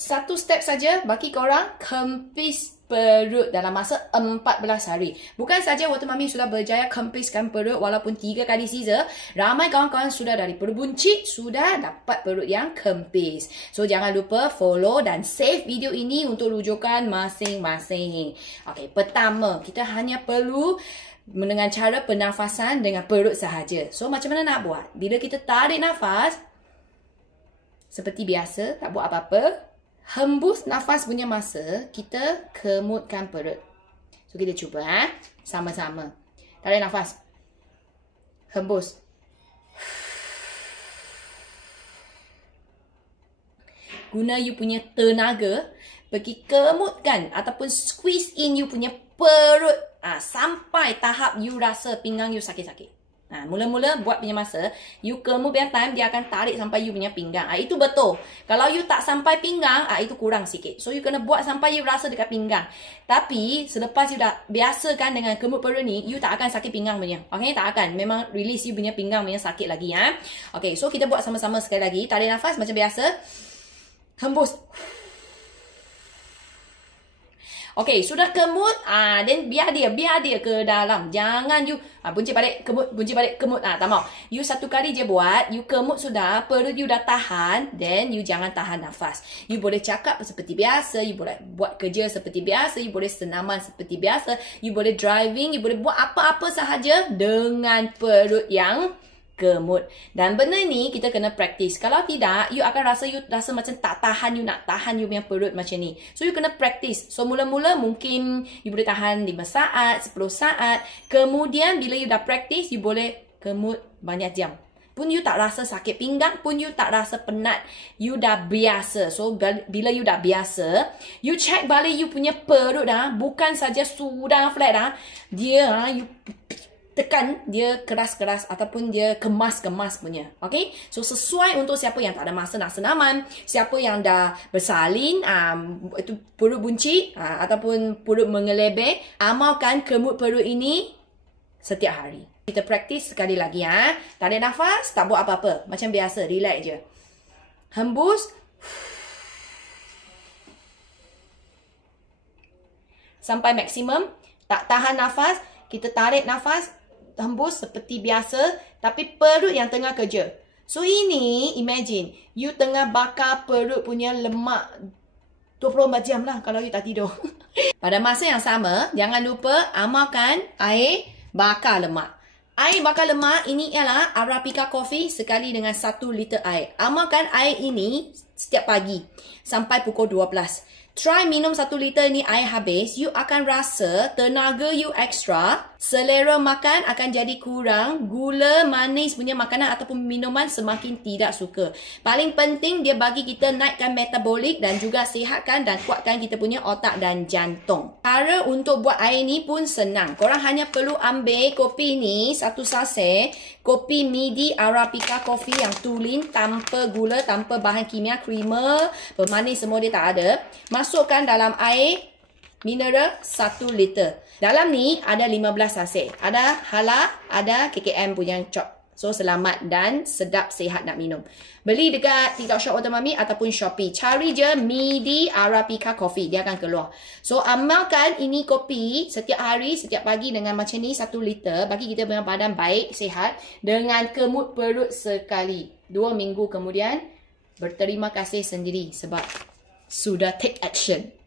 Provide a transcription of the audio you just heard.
Satu step saja bagi korang kempis perut dalam masa 14 hari. Bukan saja Water Mami sudah berjaya kempiskan perut walaupun 3 kali Caesar, ramai kawan-kawan sudah dari perut buncit sudah dapat perut yang kempis. So jangan lupa follow dan save video ini untuk rujukan masing-masing. Okey, pertama kita hanya perlu dengan cara pernafasan dengan perut sahaja. So macam mana nak buat? Bila kita tarik nafas seperti biasa, tak buat apa-apa. Hembus nafas punya masa, kita kemutkan perut. So, kita cuba sama-sama. Tarik nafas. Hembus. Guna you punya tenaga, pergi kemutkan ataupun squeeze in you punya perut. Sampai tahap you rasa pinggang you sakit-sakit. Mula-mula buat punya masa, you kemut punya time, dia akan tarik sampai you punya pinggang. Itu betul. Kalau you tak sampai pinggang, itu kurang sikit. So, you kena buat sampai you rasa dekat pinggang. Tapi, selepas you dah biasakan dengan kemut perut ni, you tak akan sakit pinggang punya. Okay, tak akan. Memang release you punya pinggang punya sakit lagi. Okay, so kita buat sama-sama sekali lagi. Tarik nafas macam biasa. Hembus. Okey, sudah kemut, then biar dia ke dalam. Jangan you bunci balik, kemut. Tak mau. You satu kali je buat, you kemut sudah, perut you dah tahan, then you jangan tahan nafas. You boleh cakap seperti biasa, you boleh buat kerja seperti biasa, you boleh senaman seperti biasa, you boleh driving, you boleh buat apa-apa sahaja dengan perut yang kemut. Dan benda ni kita kena practice. Kalau tidak, you akan rasa macam tak tahan, you nak tahan you punya perut macam ni. So, you kena practice. So, mula-mula mungkin you boleh tahan 5 saat, 10 saat. Kemudian, bila you dah practice, you boleh kemut banyak jam. Pun you tak rasa sakit pinggang, pun you tak rasa penat. You dah biasa. So, bila you dah biasa, you check balik you punya perut bukan saja sudah flat dia you tekan dia keras-keras ataupun dia kemas-kemas punya. Okay? So, sesuai untuk siapa yang tak ada masa nak senaman, siapa yang dah bersalin, itu perut buncit, ataupun perut mengelebeh, amalkan kemut perut ini setiap hari. Kita praktis sekali lagi. Tarik nafas, tak buat apa-apa. Macam biasa, relax je. Hembus. Sampai maksimum. Tak tahan nafas, kita tarik nafas, hembus seperti biasa, tapi perut yang tengah kerja. So, ini, imagine, you tengah bakar perut punya lemak 24 jam lah kalau you tak tidur. Pada masa yang sama, jangan lupa amalkan air bakar lemak. Air bakar lemak ini ialah Arabica Coffee sekali dengan 1 liter air. Amalkan air ini setiap pagi sampai pukul 12. Try minum 1 liter ni air habis, you akan rasa tenaga you extra, selera makan akan jadi kurang, gula manis punya makanan ataupun minuman semakin tidak suka. Paling penting dia bagi kita naikkan metabolik dan juga sihatkan dan kuatkan kita punya otak dan jantung. Cara untuk buat air ni pun senang. Korang hanya perlu ambil kopi ni, 1 sachet, kopi midi Arabica Coffee yang tulen tanpa gula, tanpa bahan kimia, creamer, pemanis semua dia tak ada. Masukkan dalam air mineral 1 liter. Dalam ni ada 15 sachet. Ada halal, ada KKM punya chop. So, selamat dan sedap, sihat nak minum. Beli dekat TikTok Shop Water Mami ataupun Shopee. Cari je midi Arabica Coffee. Dia akan keluar. So, amalkan ini kopi setiap hari, setiap pagi dengan macam ni 1 liter. Bagi kita punya badan baik, sihat. Dengan kemut perut sekali. 2 minggu kemudian, berterima kasih sendiri sebab sudah take action.